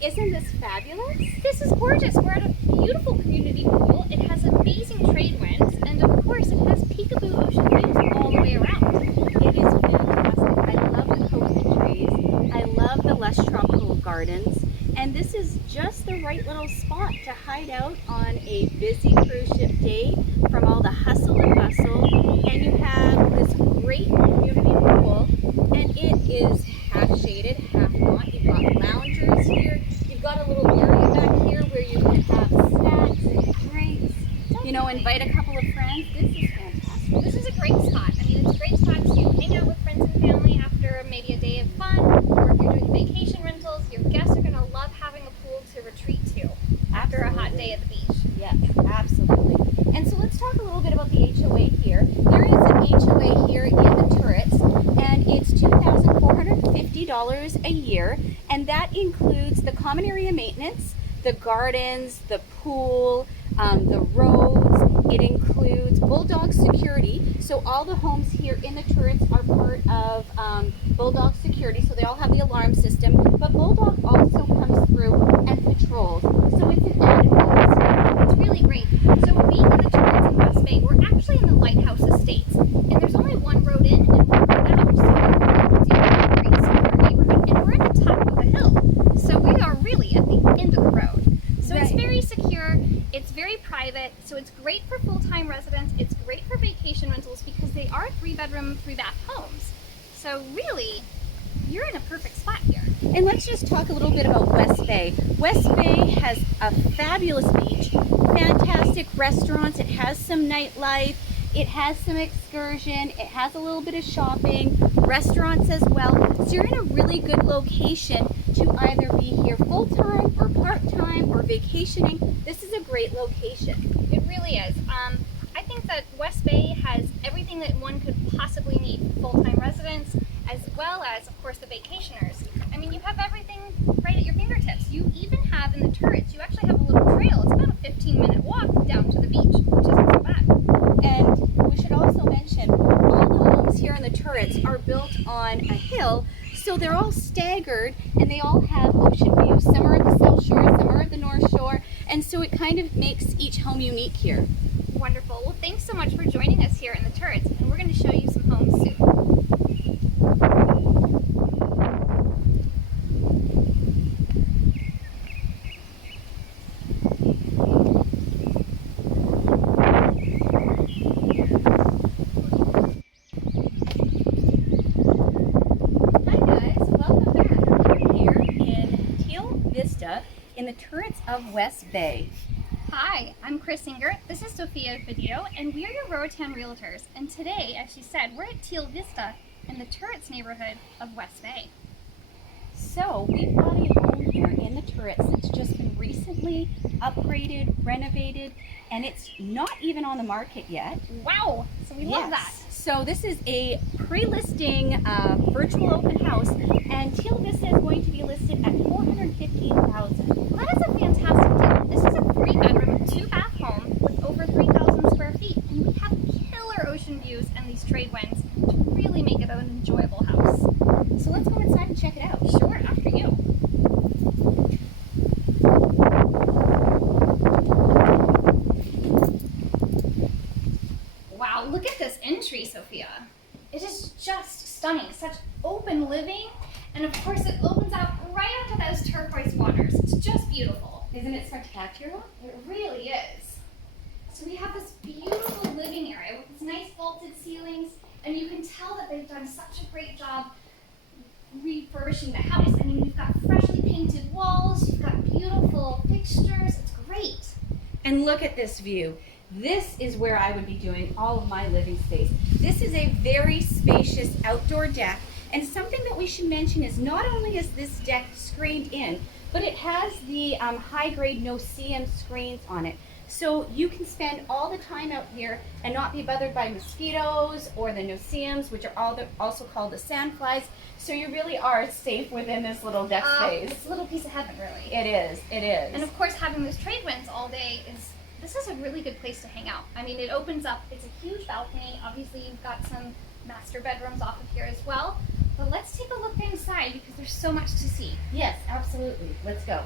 Isn't this fabulous? This is gorgeous. We're at a beautiful community pool. It has amazing trade winds, and of course it has peekaboo ocean views all the way around. It is fantastic. I love the coconut trees. I love the lush tropical gardens. And this is just the right little spot to hide out on a busy cruise ship day from all the hustle and bustle. And you have this great community pool, and it is half shaded, half not. You've got loungers here. You've got a little area back here where you can have snacks and drinks. You know, invite a couple of friends. This is fantastic. This is a great spot. I mean, it's a great spot to hang out with friends and family after maybe a day of fun, or if you're doing vacation rentals, your guests are going to love having a pool to retreat to after a hot day at the beach. Yes, absolutely. And so let's talk a little bit about the HOA here. There is an HOA here in the turrets, and it's $2,450 a year, and that includes the common area maintenance, the gardens, the pool, the roads. It includes Bulldog Security. So all the homes here in the turrets are part of Bulldog Security, so they all have the alarm system. But Bulldog also comes through and patrols. So it's an added bonus. It's really great. So being in the turrets in West Bay, we're actually in the Lighthouse Estates, and there's only one road in and one road out. So we're in a great secure neighborhood, and we're at the top of a hill. So we are really at the end of the road. So Right. It's very secure, it's very private, so it's great for full-time residents, it's great for vacation rentals because they are 3-bedroom, 3-bath homes. So really, you're in a perfect spot here. And let's just talk a little bit about West Bay. West Bay has a fabulous beach, fantastic restaurants, it has some nightlife, it has some excursion, it has a little bit of shopping, restaurants as well. So you're in a really good location to either be here full-time or part-time or vacationing. This is a great location. It really is. I think that West Bay has everything that one could possibly need for full-time residents, as well as, of course, the vacationers. I mean, you have everything right at your fingertips. You even have in the turrets, you actually have a little trail. It's about a 15-minute walk down to the beach, which isn't so bad. And we should also mention, all the homes here in the turrets are built on a hill, so they're all staggered and they all have ocean views. Some are at the South Shore, some are at the North Shore, and so it kind of makes each home unique here. Wonderful. Well, thanks so much for joining us here in the turrets, and we're going to show you some homes soon. Vista in the turrets of West Bay. Hi, I'm Chris Singer. This is Sophia Fedito, and we are your Roatan Realtors. And today, as she said, we're at Teal Vista in the turrets neighborhood of West Bay. So we've got a home here in the turrets that's just been recently upgraded, renovated, and it's not even on the market yet. Wow! So we love that. So this is a pre-listing virtual open house, and Teal Vista is going to be listed at $415,000. That is a fantastic deal. This is a 3-bedroom, 2-bath home with over 3,000 square feet, and we have killer ocean views and these trade winds to really make it an enjoyable house. So let's go inside and check it out. Sure, after you. Wow, look at this entry, Sophia. It is just stunning. Such open living, and of course it opens out right onto those turquoise waters. It's just beautiful. Isn't it spectacular? It really is. So we have this beautiful living area with these nice vaulted ceilings, and you can tell that they've done such a great job refurbishing the house. I mean, you've got freshly painted walls, you've got beautiful fixtures. It's great. And look at this view. This is where I would be doing all of my living space. This is a very spacious outdoor deck, and something that we should mention is not only is this deck screened in, but it has the high-grade no-see-um screens on it. So you can spend all the time out here and not be bothered by mosquitoes or the no-see-ums, which are also called the sandflies. So you really are safe within this little deck space. It's a little piece of heaven, really. It is, it is. And of course, having those trade winds all day this is a really good place to hang out. I mean, it opens up, it's a huge balcony. Obviously, you've got some master bedrooms off of here as well. But let's take a look inside because there's so much to see. Yes, absolutely. Let's go.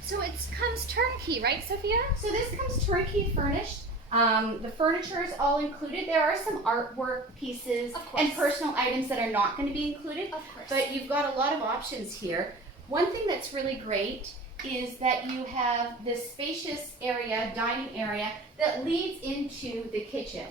So it comes turnkey, right, Sophia? So this comes turnkey furnished. The furniture is all included. There are some artwork pieces and personal items that are not going to be included. Of course. But you've got a lot of options here. One thing that's really great is that you have this spacious area, dining area, that leads into the kitchen.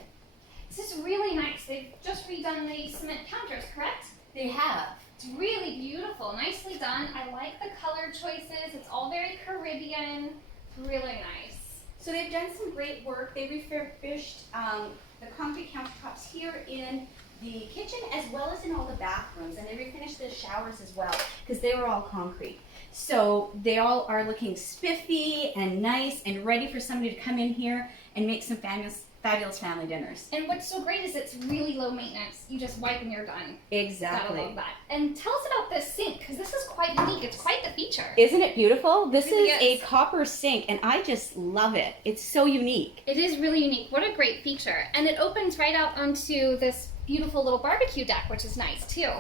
This is really nice. They've just redone the cement counters, correct? They have. It's really beautiful. Nicely done. I like the color choices. It's all very Caribbean. Really nice. So they've done some great work. They refurbished the concrete countertops here in the kitchen as well as in all the bathrooms, and they refinished the showers as well because they were all concrete. So they all are looking spiffy and nice and ready for somebody to come in here and make some fabulous family dinners. And what's so great is it's really low maintenance. You just wipe and you're done. Exactly. Gotta love that. And tell us about this sink, because this is quite unique. It's quite the feature. Isn't it beautiful? This It really is is. a copper sink, and I just love it. It's so unique. It is really unique. What a great feature. And it opens right out onto this beautiful little barbecue deck, which is nice too.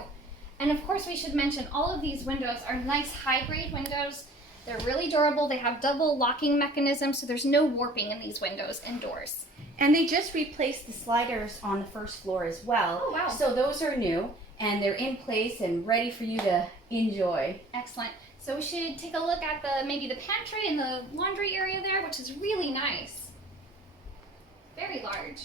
And of course we should mention all of these windows are nice high-grade windows. They're really durable. They have double locking mechanisms, so there's no warping in these windows and doors. And they just replaced the sliders on the first floor as well. Oh, wow. So those are new, and they're in place and ready for you to enjoy. Excellent. So we should take a look at maybe the pantry and the laundry area there, which is really nice. Very large.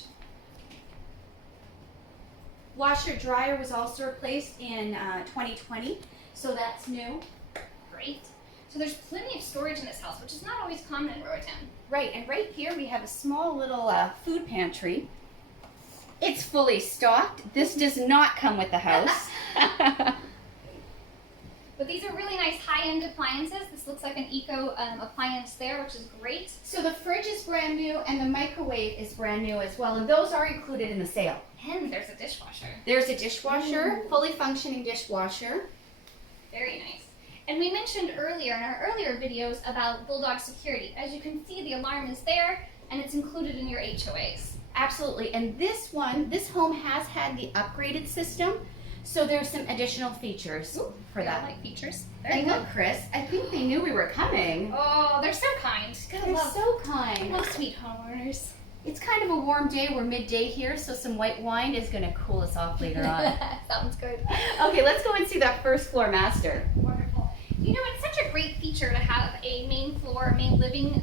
Washer dryer was also replaced in 2020, so that's new. Great. So there's plenty of storage in this house, which is not always common in Roatan. Right, and right here we have a small little food pantry. It's fully stocked. This does not come with the house. But these are really nice high-end appliances. This looks like an eco appliance there, which is great. So the fridge is brand new and the microwave is brand new as well, and those are included in the sale. And there's a dishwasher. There's a dishwasher, Ooh. fully functioning dishwasher. Very nice. And we mentioned earlier in our earlier videos about Bulldog Security. As you can see, the alarm is there and it's included in your HOAs. Absolutely, and this home has had the upgraded system, so there's some additional features for I that. like features. Very And good. look, Chris, I think they knew we were coming. Oh, they're so kind. Gotta They're love, so kind. love sweet homeowners. It's kind of a warm day. We're midday here, so some white wine is going to cool us off later on. Sounds good. Okay, let's go and see that first floor master. Wonderful. You know, it's such a great feature to have a main floor, main living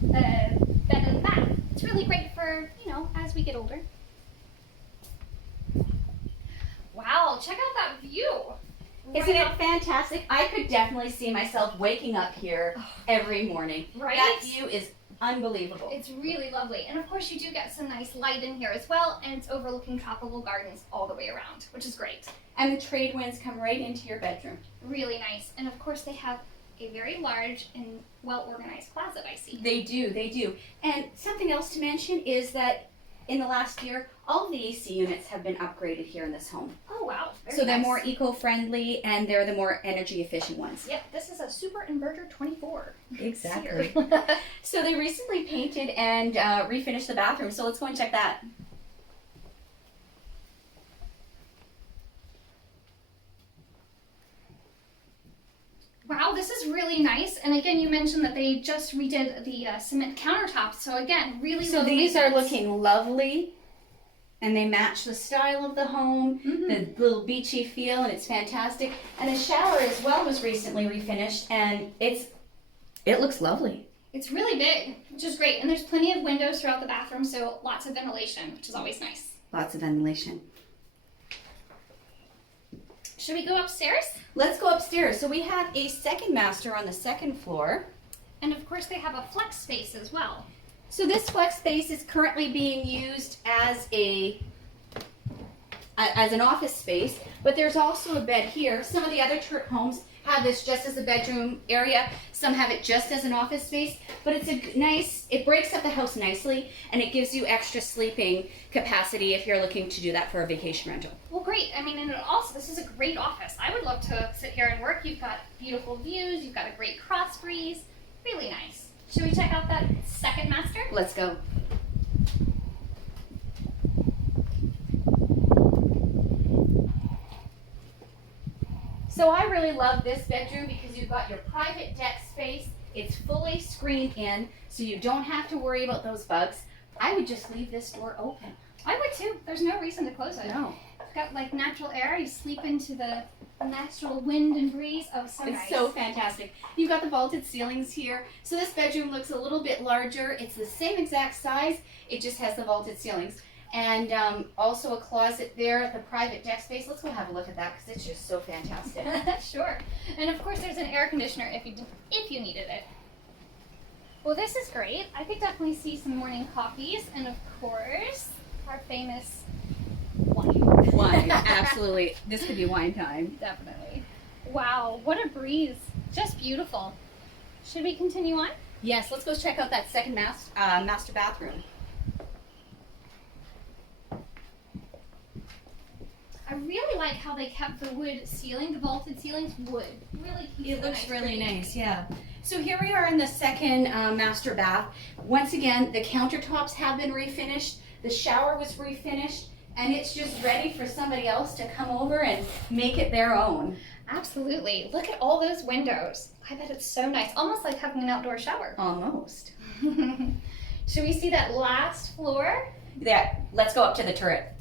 bed and bath. It's really great for, you know, as we get older. Wow, check out that view. Isn't it fantastic? I could definitely see myself waking up here every morning. Right? That view is unbelievable. It's really lovely. And of course you do get some nice light in here as well, and it's overlooking tropical gardens all the way around, which is great. And the trade winds come right into your bedroom. Really nice. And of course they have a very large and well-organized closet, I see. They do, they do. And something else to mention is that in the last year, all of the AC units have been upgraded here in this home. Oh wow. Very So they're nice. more eco-friendly and they're the more energy efficient ones. Yep, this is a Super Inverter 24. Exactly. Here. So they recently painted and refinished the bathroom, so let's go and check that. Wow, this is really nice. And again, you mentioned that they just redid the cement countertops. So again, really So low these are maintenance. looking lovely, and they match the style of the home, the little beachy feel, and it's fantastic. And the shower as well was recently refinished, and it looks lovely. It's really big, which is great. And there's plenty of windows throughout the bathroom, so lots of ventilation, which is always nice. Lots of ventilation. Should we go upstairs? Let's go upstairs. So we have a second master on the second floor. And of course they have a flex space as well. So this flex space is currently being used as an office space, but there's also a bed here. Some of the other homes have this just as a bedroom area. Some have it just as an office space, but it breaks up the house nicely, and it gives you extra sleeping capacity if you're looking to do that for a vacation rental. Well, great. I mean, and also this is a great office. I would love to sit here and work. You've got beautiful views. You've got a great cross breeze. Really nice. Should we check out that second master? Let's go. So I really love this bedroom because you've got your private deck space. It's fully screened in, so you don't have to worry about those bugs. I would just leave this door open. I would too. There's no reason to close it. No. It's got like natural air. You sleep into the natural wind and breeze. Oh, so It's nice. so fantastic. You've got the vaulted ceilings here. So this bedroom looks a little bit larger. It's the same exact size. It just has the vaulted ceilings. And also a closet there, the private deck space. Let's go have a look at that because it's just so fantastic. Sure. And of course there's an air conditioner if you needed it. Well, this is great. I could definitely see some morning coffees and of course our famous wine. Wine, absolutely. This could be wine time. Definitely. Wow, what a breeze. Just beautiful. Should we continue on? Yes, let's go check out that second master bathroom. I really like how they kept the wood ceiling, the vaulted ceilings wood. Really keeps It looks nice really pretty. nice, yeah. So here we are in the second master bath. Once again, the countertops have been refinished, the shower was refinished, and it's just ready for somebody else to come over and make it their own. Absolutely. Look at all those windows. I bet it's so nice. Almost like having an outdoor shower. Almost. Should we see that last floor? Yeah, let's go up to the turret.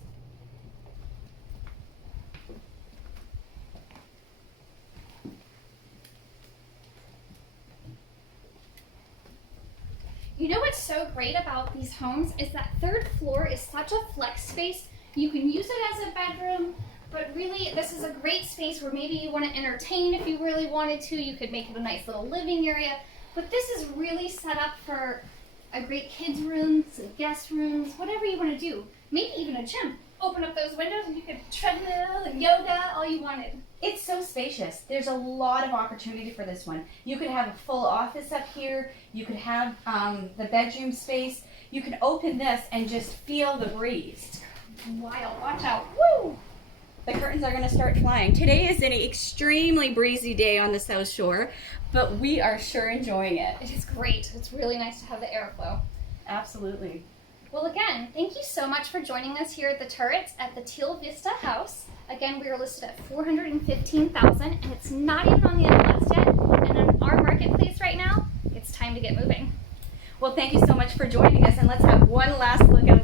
You know what's so great about these homes is that third floor is such a flex space. You can use it as a bedroom, but really this is a great space where maybe you want to entertain if you really wanted to. You could make it a nice little living area, but this is really set up for a great kids room, some guest rooms, whatever you want to do. Maybe even a gym. Open up those windows and you could treadmill and yoga, all you wanted. It's so spacious. There's a lot of opportunity for this one. You could have a full office up here. You could have the bedroom space. You can open this and just feel the breeze. Wild, watch out. Woo! The curtains are going to start flying. Today is an extremely breezy day on the South Shore, but we are sure enjoying it. It is great. It's really nice to have the airflow. Absolutely. Well, again, thank you so much for joining us here at the Turrets at the Teal Vista house. Again, we are listed at $415,000, and it's not even on the MLS yet. And on our marketplace right now, it's time to get moving. Well, thank you so much for joining us, and let's have one last look at